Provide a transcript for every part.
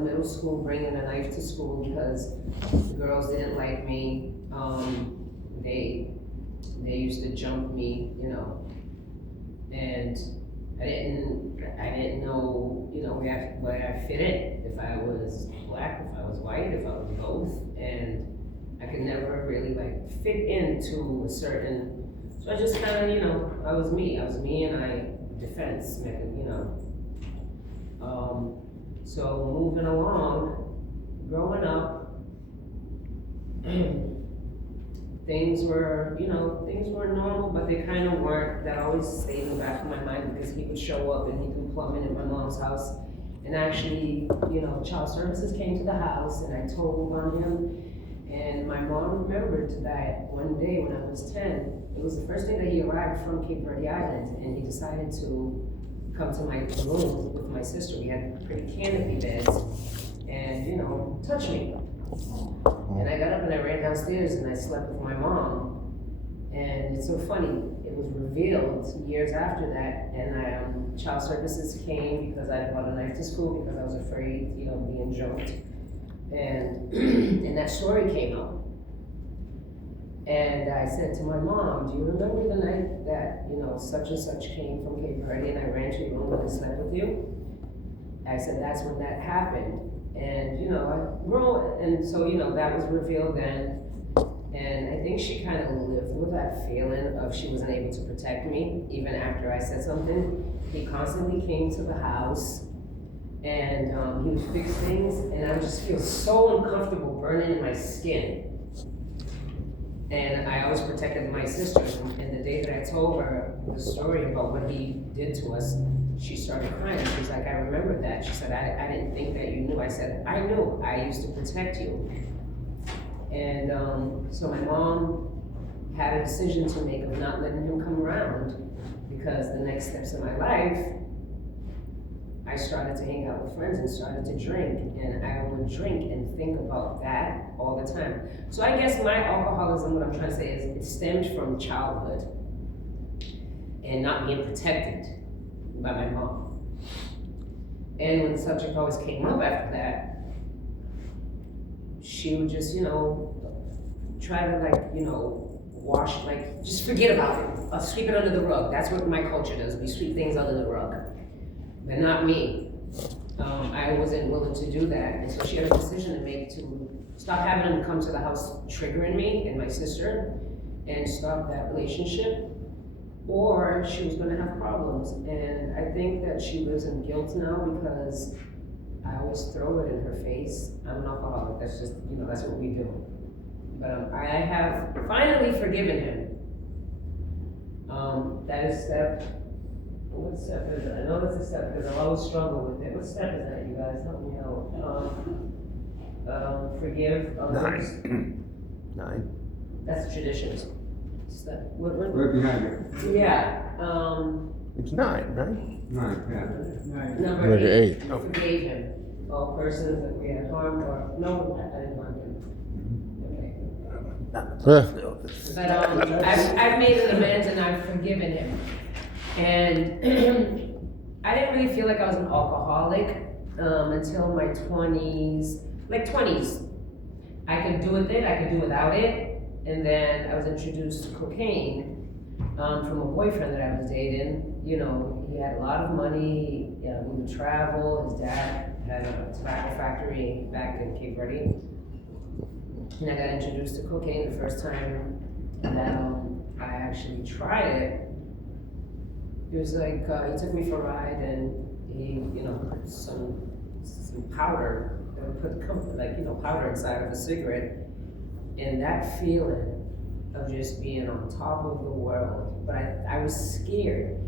Middle school, bringing a knife to school because the girls didn't like me. They they used to jump me, and I didn't know, where I fit in. If I was black, if I was white, if I was both, and I could never really like fit into a certain. So I just kind of, I was me. I was me, and I defense, So moving along, growing up, things were normal, but they kind of weren't. That always stayed in the back of my mind because he would show up and he'd do plumbing at my mom's house. And actually, child services came to the house and I told on him. And my mom remembered that one day when I was 10, it was the first day that he arrived from Cape Verde Island, and he decided to come to my room with my sister. We had pretty canopy beds, and touch me. And I got up and I ran downstairs and I slept with my mom. And it's so funny, it was revealed years after that, and child services came because I brought a knife to school because I was afraid, being jumped. And and that story came out. And I said to my mom, do you remember the night that, such and such came from Cape Verde and I ran to your room and I slept with you? I said, that's when that happened. And, I grew, and so, that was revealed then. And I think she kind of lived with that feeling of she wasn't able to protect me, even after I said something. He constantly came to the house and he would fix things, and I would just feel so uncomfortable burning in my skin. And I always protected my sister, and the day that I told her the story about what he did to us, she started crying. She was like, I remember that. She said, I didn't think that you knew. I said, I knew. I used to protect you. And so my mom had a decision to make of not letting him come around, because the next steps in my life, I started to hang out with friends and started to drink, and I would drink and think about that all the time. So I guess my alcoholism, what I'm trying to say is it stemmed from childhood and not being protected by my mom. And when the subject always came up after that, she would just, try to wash, just forget about it, sweep it under the rug. That's what my culture does, we sweep things under the rug. But not me. I wasn't willing to do that, and so she had a decision to make to stop having him come to the house triggering me and my sister, and stop that relationship, or she was gonna have problems. And I think that she lives in guilt now because I always throw it in her face. I'm an alcoholic, that's just, that's what we do. But I have finally forgiven him. That is step. What step is it? I know it's a step because I always struggle with it. What step is that, you guys? Help me out. Forgive others. 9. That's tradition. Step. What? Right behind you. Yeah. It's 9, right? 9, yeah. Number 8. 8. Oh. Forgave him. All persons that we had harmed or no, I didn't harm him. Okay. But I've made an amends and I've forgiven him. And I didn't really feel like I was an alcoholic until my 20s, like 20s. I could do with it, I could do without it. And then I was introduced to cocaine from a boyfriend that I was dating. He had a lot of money, we would travel. His dad had a tobacco factory back in Cape Verde. And I got introduced to cocaine the first time that I actually tried it. It was like, he took me for a ride and he, put some powder, put powder inside of a cigarette. And that feeling of just being on top of the world, but I was scared.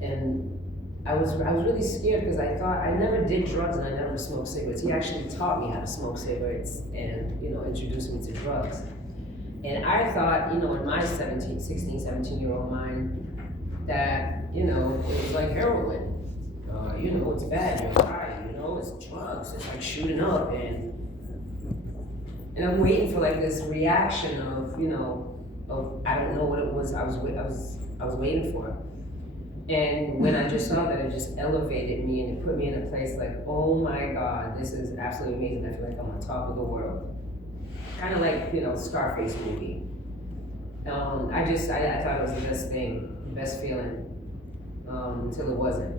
And I was really scared because I thought, I never did drugs and I never smoked cigarettes. He actually taught me how to smoke cigarettes and, introduced me to drugs. And I thought, in my 16, 17-year-old mind, that, it was like heroin. It's bad, you're high, it's drugs, it's like shooting up, and I'm waiting for this reaction of, I don't know what it was I was waiting for. And when I just saw that, it just elevated me and it put me in a place like, oh my God, this is absolutely amazing. I feel like I'm on top of the world. Kind of like, Scarface movie. I thought it was the best thing, the best feeling, until it wasn't.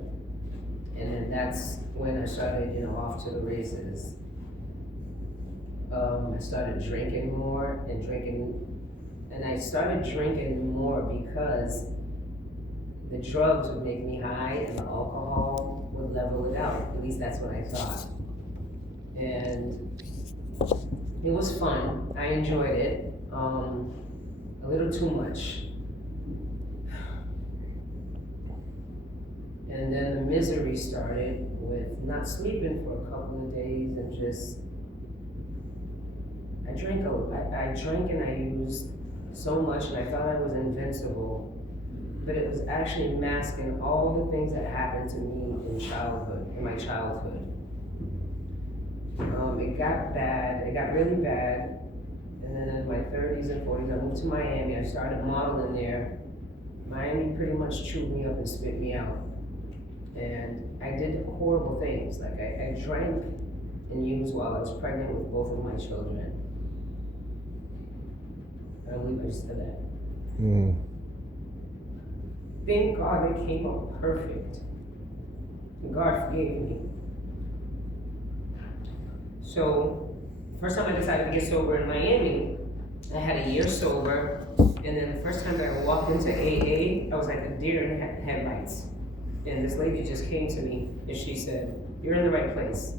And then that's when I started, off to the races. I started drinking more and I started drinking more because the drugs would make me high and the alcohol would level it out. At least that's what I thought. And it was fun. I enjoyed it. A little too much. And then the misery started with not sleeping for a couple of days and just, I drank and I used so much and I thought I was invincible, but it was actually masking all the things that happened to me in my childhood. It got bad, it got really bad, and then in my 30s and 40s, I moved to Miami. I started modeling there. Miami pretty much chewed me up and spit me out. And I did horrible things, like I drank and used while I was pregnant with both of my children. I don't believe I just said that. Thank God it came out perfect. And God forgave me. So, first time I decided to get sober in Miami, I had a year sober, and then the first time that I walked into AA, I was like a deer in the headlights. And this lady just came to me and she said, "You're in the right place."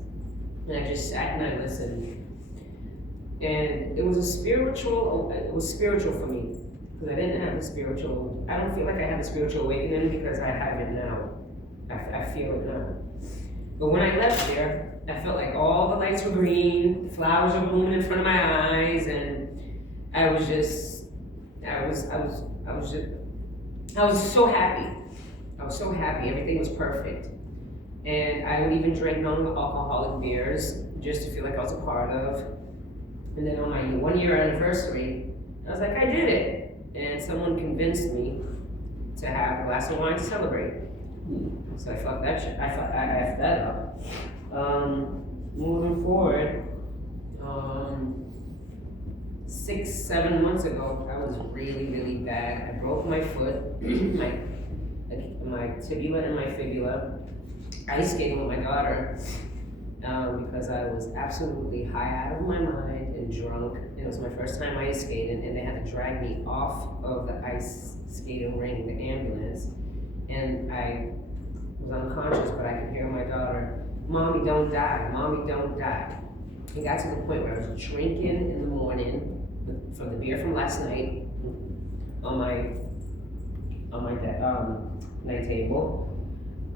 And I just sat and I listened. And it was spiritual for me, because I didn't have I don't feel like I had a spiritual awakening because I have it now. I feel it now. But when I left there, I felt like all the lights were green, the flowers were blooming in front of my eyes, and I was so happy. I was so happy, everything was perfect. And I would even drink non-alcoholic beers just to feel like I was a part of. And then on my 1-year anniversary, I was like, I did it. And someone convinced me to have a glass of wine to celebrate. So I fucked that up. Moving forward, 6-7 months ago, I was really, really bad. I broke my foot, my tibia and my fibula, ice skating with my daughter, because I was absolutely high out of my mind and drunk. It was my first time ice skating, and they had to drag me off of the ice skating ring, the ambulance, and I was unconscious, but I could hear my daughter, "Mommy, don't die, Mommy, don't die." It got to the point where I was drinking in the morning from the beer from last night on my night table.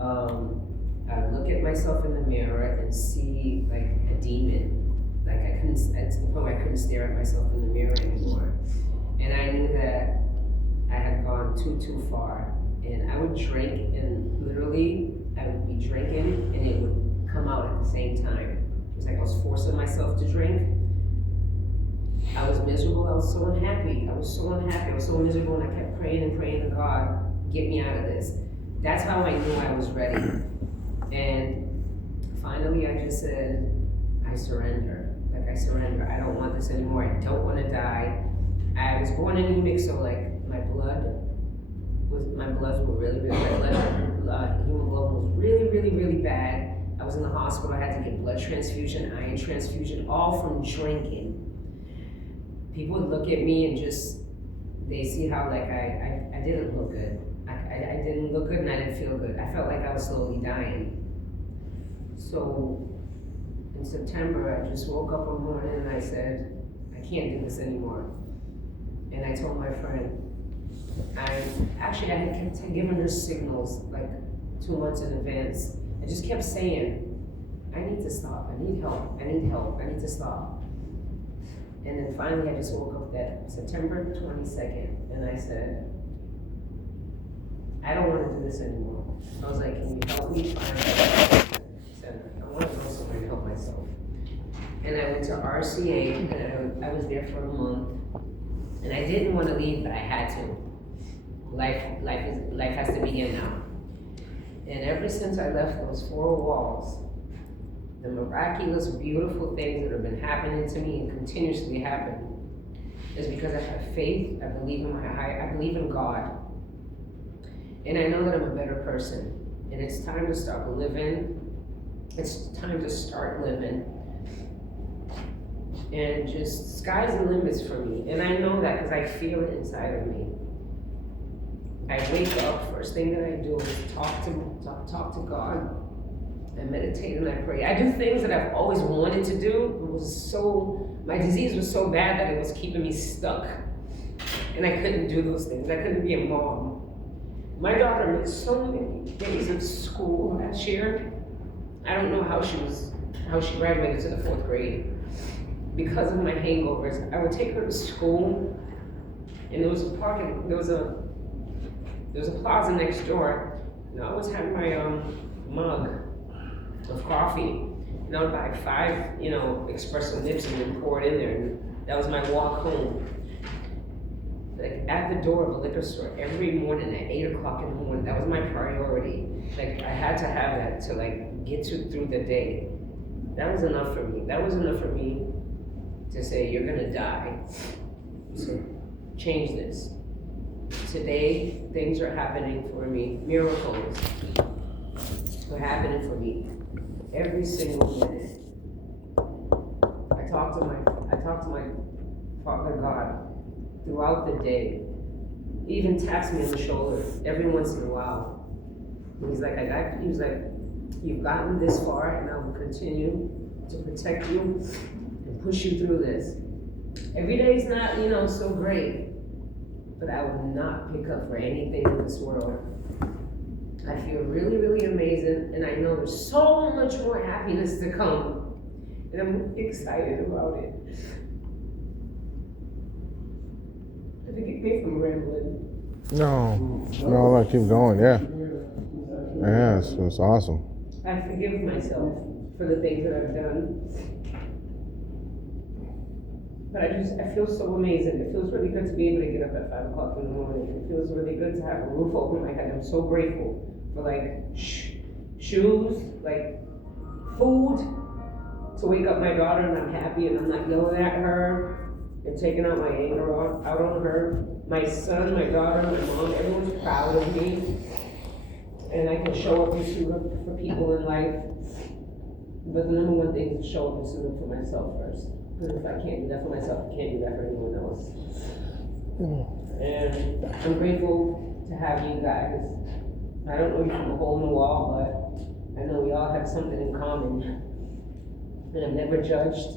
I would look at myself in the mirror and see like a demon. Like at the point where I couldn't stare at myself in the mirror anymore. And I knew that I had gone too far. And I would drink, and literally I would be drinking and it would come out at the same time. It was like I was forcing myself to drink. I was miserable, I was so unhappy. I was so miserable, and I kept praying to God, get me out of this. That's how I knew I was ready. And finally I just said, I surrender. Like, I surrender. I don't want this anymore. I don't want to die. I was born anemic, so like my bloods were really, really bad. Hemoglobin was really, really, really bad. I was in the hospital. I had to get blood transfusion, iron transfusion, all from drinking. People would look at me and just, they see how like I didn't look good. I didn't look good and I didn't feel good. I felt like I was slowly dying. So in September, I just woke up one morning and I said, I can't do this anymore. And I told my friend, I had kept giving her signals like 2 months in advance. I just kept saying, I need to stop, I need help, I need to stop. And then finally I just woke up that September 22nd and I said, I don't want to do this anymore. I was like, can you help me find a center? I want to go somewhere to help myself. And I went to RCA and I was there for a month. And I didn't want to leave, but I had to. Life has to begin now. And ever since I left those four walls, the miraculous, beautiful things that have been happening to me and continuously happen is because I have faith, I believe I believe in God. And I know that I'm a better person. And it's time to start living. It's time to start living. And just, sky's the limits for me. And I know that because I feel it inside of me. I wake up, first thing that I do is talk to God. I meditate and I pray. I do things that I've always wanted to do. My disease was so bad that it was keeping me stuck. And I couldn't do those things. I couldn't be a mom. My daughter missed so many days of school last year. I don't know how she graduated to the 4th grade. Because of my hangovers, I would take her to school, and there was a plaza next door, and I always had my mug of coffee, and I would buy 5, espresso nips and then pour it in there, and that was my walk home. Like at the door of a liquor store every morning at 8 o'clock in the morning, that was my priority. Like I had to have that to get through the day. That was enough for me. That was enough for me to say, you're gonna die. So change this. Today, things are happening for me. Miracles are happening for me every single minute. I talk to my Father God throughout the day. He even taps me on the shoulder every once in a while. He's like, you've gotten this far, and I will continue to protect you and push you through this. Every day is not, so great, but I will not pick up for anything in this world. I feel really, really amazing, and I know there's so much more happiness to come, and I'm excited about it. Forgive me from rambling. No, I keep going, yeah. Yeah, it's awesome. I forgive myself for the things that I've done. But I feel so amazing. It feels really good to be able to get up at 5 o'clock in the morning. It feels really good to have a roof over my head. I'm so grateful for shoes, food, to wake up my daughter and I'm happy and I'm not yelling at her and taking out my anger out on her. My son, my daughter, my mom, everyone's proud of me. And I can show up and suit up for people in life. But the number one thing is to show up and suit up for myself first. Because if I can't do that for myself, I can't do that for anyone else. And I'm grateful to have you guys. I don't know you from a hole in the wall, but I know we all have something in common. And I'm never judged.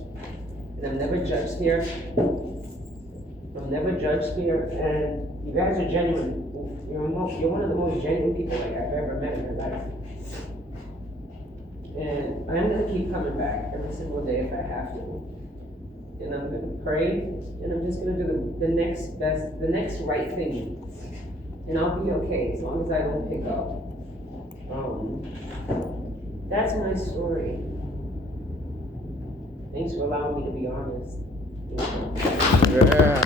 And I'm never judged here. I'm never judged here. And you guys are genuine. You're one of the most genuine people I've ever met in my life. And I'm gonna keep coming back every single day if I have to. And I'm gonna pray, and I'm just gonna do the next right thing. And I'll be okay as long as I don't pick up. That's my story. Thanks for allowing me to be honest. Yeah.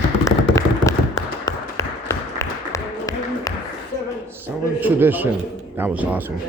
Southern tradition. That was awesome.